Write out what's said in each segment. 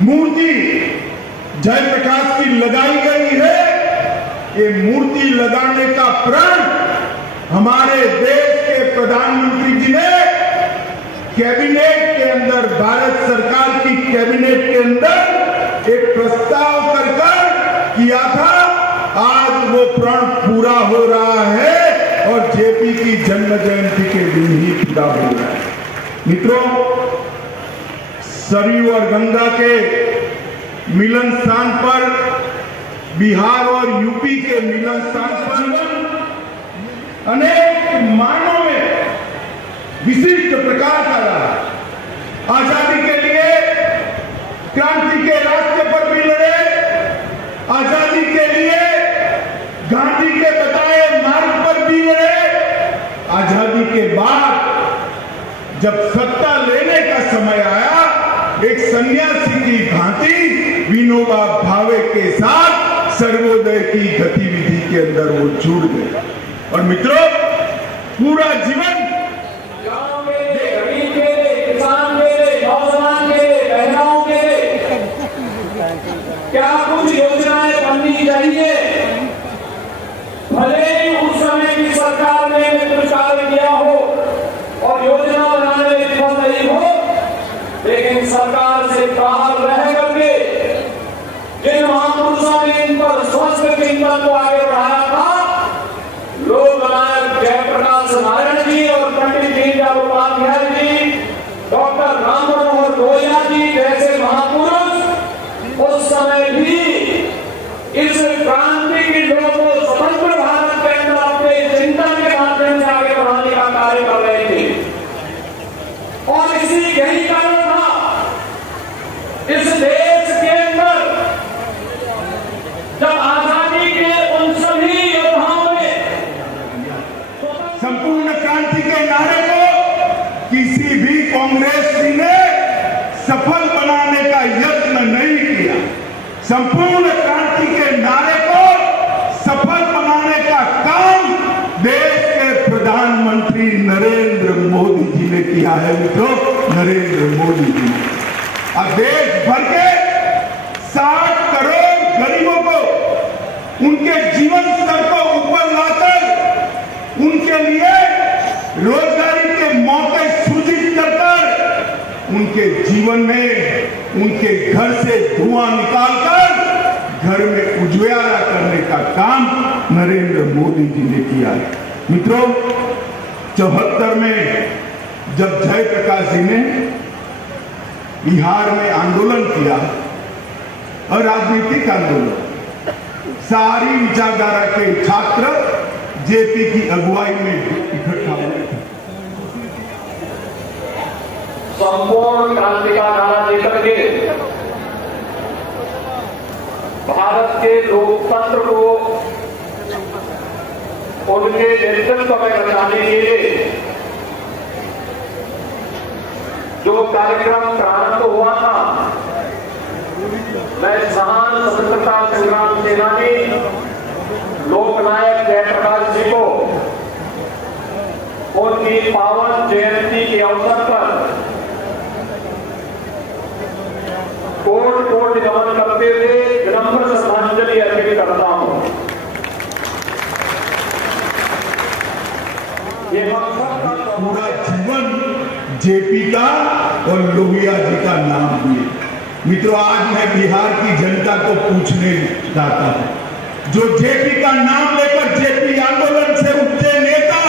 मूर्ति जयप्रकाश की लगाई गई है। ये मूर्ति लगाने का प्रण हमारे देश के प्रधानमंत्री जी ने कैबिनेट के अंदर, भारत सरकार की कैबिनेट के अंदर एक प्रस्ताव कर किया था। आज वो प्रण पूरा हो रहा है और जेपी की जन्म जयंती के दिन ही पूरा हो रहा है। मित्रों, सरयू और गंगा के मिलन स्थान पर, बिहार और यूपी के मिलन स्थान पर अनेक मायनों में विशिष्ट प्रकाश आ रहा है। आजादी के लिए क्रांति के रास्ते पर भी लड़े, आजादी के लिए गांधी के बताए मार्ग पर भी लड़े। आजादी के बाद जब सत्ता लेने का समय आया, एक सन्यासी की भांति विनोबा भावे के साथ सर्वोदय की गतिविधि के अंदर वो जुड़ गए। और मित्रों, पूरा जीवन गांव के लिए, गरीब के लिए, किसान के लिए, नौजवान के लिए, महिलाओं के लिए क्या कुछ योजनाएं बननी चाहिए। भले ही उस समय की सरकार ने प्रचार किया हो और योजना बनाने में विफल नहीं हो, लेकिन सरकार से बाहर रह करके जिन महापुरुषों ने इन पर स्वस्थ चिंतन को आगे बढ़ाया था, लोक नायक जयप्रकाश नारायण जी और पंडित दीनदयाल उपाध्याय जी, डॉक्टर राम मनोहर लोहिया जी जैसे महापुरुष उस समय भी इस क्रांति की लोगों को स्वतंत्र भारत के अंदर अपने चिंतन के माध्यम से आगे बढ़ाने का कार्य कर रहे थे। और इसी यही कारण था इस देश के अंदर जब आजादी के उन सभी योद्धाओं ने संपूर्ण क्रांति के नारे को किसी भी कांग्रेस ने सफल बनाने का यत्न नहीं किया। संपूर्ण क्रांति के नारे को सफल बनाने का काम देश के प्रधानमंत्री नरेंद्र मोदी जी ने किया है। मित्रों, नरेंद्र मोदी जी ने देश भर के 60 करोड़ गरीबों को उनके जीवन स्तर को ऊपर लाकर उनके लिए रोजगारी के मौके सृजित कर उनके जीवन में उनके घर से धुआं निकालकर घर में उजियारा करने का काम नरेंद्र मोदी जी ने किया है। मित्रों, 74 में जब जयप्रकाश जी ने बिहार में आंदोलन किया और राजनीतिक आंदोलन, सारी विचारधारा के छात्र जेपी की अगुवाई में इकट्ठा हुए। संपूर्ण क्रांति का नारा लेकर के भारत के लोकतंत्र को उनके नेतृत्व में बचाने के लिए जो कार्यक्रम प्रारंभ हुआ था, मैं महान स्वतंत्रता संग्राम सेनानी लोकनायक जयप्रकाश जी को उनकी पावन जयंती के अवसर पर कोटि कोटि नमन करते हुए विनम्र श्रद्धांजलि अर्पित करता हूं। ये पूरा जीवन जेपी का और लोहिया जी का नाम दिए। मित्रों, आज मैं बिहार की जनता को पूछने चाहता हूं, जो जेपी का नाम लेकर जेपी आंदोलन से उठे नेता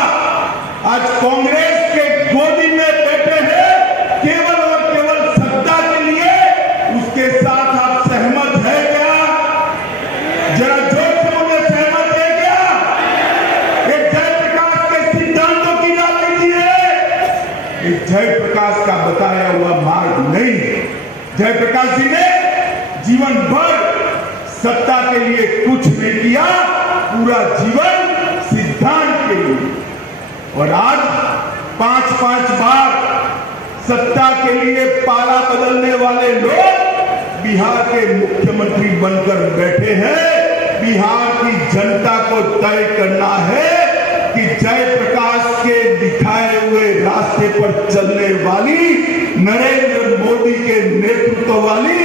आज कांग्रेस के गोदी में बैठे हैं केवल और केवल सत्ता के लिए, उसके साथ आप सहमत है क्या? जरा जोर से उन्हें सहमत है क्या? एक जयप्रकाश के सिद्धांतों की राजनीति है, एक जयप्रकाश का बताया हुआ मार्ग नहीं है। जयप्रकाश जी ने जीवन भर सत्ता के लिए कुछ नहीं किया, पूरा जीवन सिद्धांत के लिए। और आज 5-5 बार सत्ता के लिए पाला बदलने वाले लोग बिहार के मुख्यमंत्री बनकर बैठे हैं। बिहार की जनता को तय करना है कि जयप्रकाश के दिखाए हुए रास्ते पर चलने वाली, नरेंद्र मोदी के नेतृत्व वाली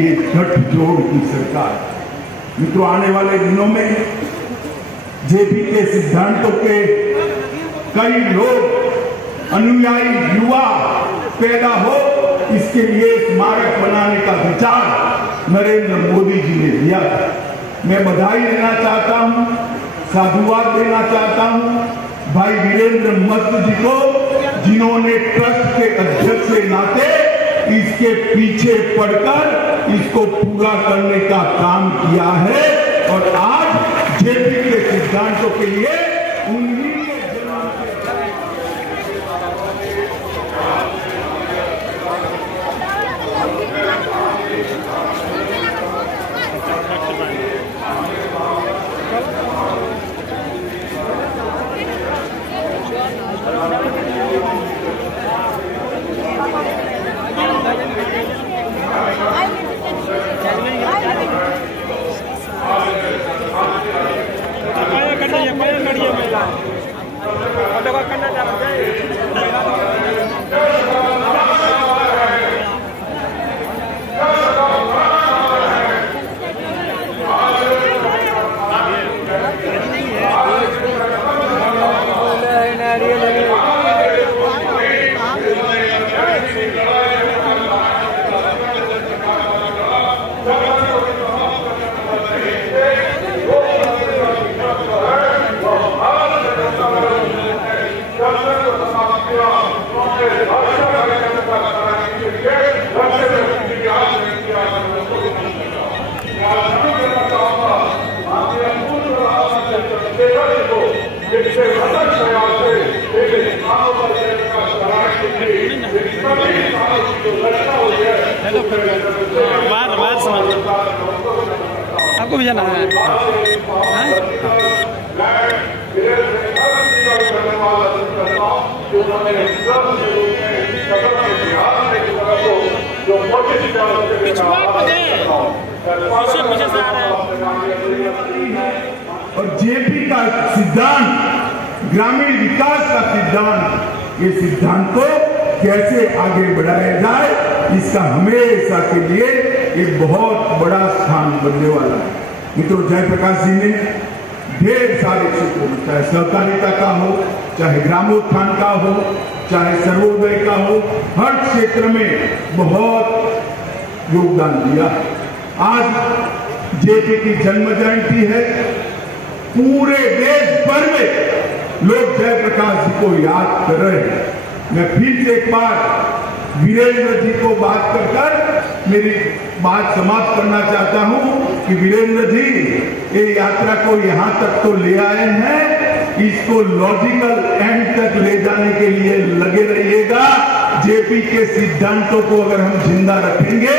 एक गठजोड़ की सरकार। मित्रों, आने वाले दिनों में जेपी के सिद्धांतों के कई लोग अनुयायी युवा पैदा हो, इसके लिए स्मारक बनाने का विचार नरेंद्र मोदी जी ने दिया। मैं बधाई देना चाहता हूं, साधुवाद देना चाहता हूं भाई वीरेंद्र मस्त जी को, जिन्होंने ट्रस्ट के अध्यक्ष के नाते इसके पीछे पड़कर इसको पूरा करने का काम किया है और आज जेपी के सिद्धांतों के लिए उन्हीं आपको भी जाना है। और जेपी का सिद्धांत, ग्रामीण विकास का सिद्धांत, ये सिद्धांत को कैसे आगे बढ़ाया जाए, इसका हमेशा के लिए एक बहुत बड़ा स्थान बनने वाला है। मित्रों, जयप्रकाश जी ने ढेर सारे क्षेत्रों में, चाहे सहकारिता का हो, चाहे ग्रामोत्थान का हो, चाहे सर्वोदय का हो, हर क्षेत्र में बहुत योगदान दिया। आज जेपी की जन्म जयंती है। पूरे देश भर में लोग जयप्रकाश जी को याद कर रहे हैं। मैं फिर से एक बार वीरेंद्र जी को बात कर मेरी बात समाप्त करना चाहता हूं कि वीरेंद्र जी, ये यात्रा को यहां तक तो ले आए हैं, इसको लॉजिकल एंड तक ले जाने के लिए लगे रहिएगा। जेपी के सिद्धांतों को अगर हम जिंदा रखेंगे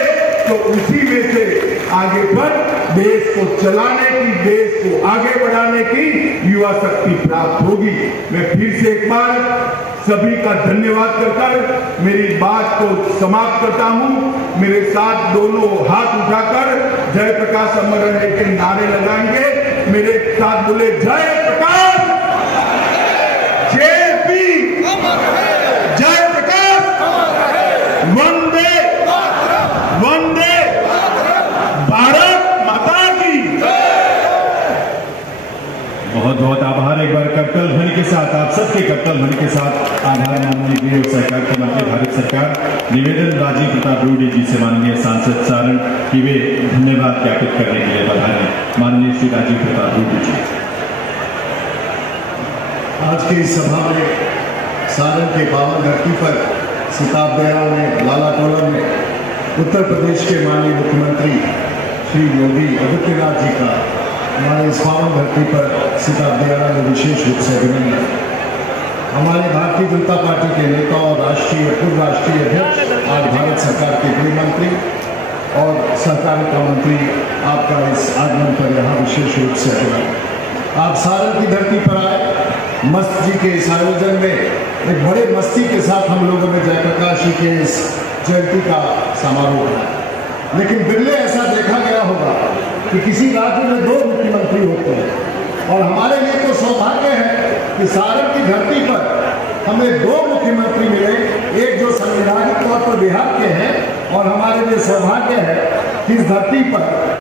तो उसी में से आगे बढ़ देश को चलाने की, देश को आगे बढ़ाने की युवा शक्ति प्राप्त होगी। मैं फिर से एक बार सभी का धन्यवाद करकर मेरी बात को समाप्त करता हूं। मेरे साथ दोनों हाथ उठाकर जयप्रकाश अमर रहे के नारे लगाएंगे। मेरे साथ बोले जयप्रकाश, जेपी, जयप्रकाश, वंदे वंदे भारत माता की। बहुत बहुत आभार। एक बार करतल ध्वनि के साथ, आप सबके करतल ध्वनि के साथ आभार माननीय गृह और सहकारिता मंत्री भारत सरकार। निवेदन राजीव प्रताप रूडी जी से माननीय सांसद सारण की वे धन्यवाद ज्ञापित करने के लिए बधाई। माननीय श्री राजीव प्रताप रूडी जी। आज की इस सभा में सारण के पावन धरती पर सिताब दयाल में लाला टोलर में उत्तर प्रदेश के माननीय मुख्यमंत्री श्री योगी आदित्यनाथ जी का हमारे इस पावन धरती पर सिताब दयाल में विशेष रूप से अभिनंदन। हमारे भारतीय जनता पार्टी के नेता और राष्ट्रीय पूर्व राष्ट्रीय अध्यक्ष, आज भारत सरकार के गृह मंत्री और सहकारिता मंत्री, आपका इस आगमन पर यहाँ विशेष रूप से अभिनंदन। आप सारण की धरती पर आए, मस्त जी के इस आयोजन में एक बड़े मस्ती के साथ हम लोगों ने जयप्रकाश जी के इस जयंती का समारोह बनाया। लेकिन बिरले ऐसा देखा गया होगा कि किसी राज्य में 2 मुख्यमंत्री होते हैं और हमारे लिए तो सौभाग्य है कि सारण की धरती पर हमें 2 मुख्यमंत्री मिले, एक जो संवैधानिक तौर पर बिहार के हैं और हमारे लिए सौभाग्य है इस धरती पर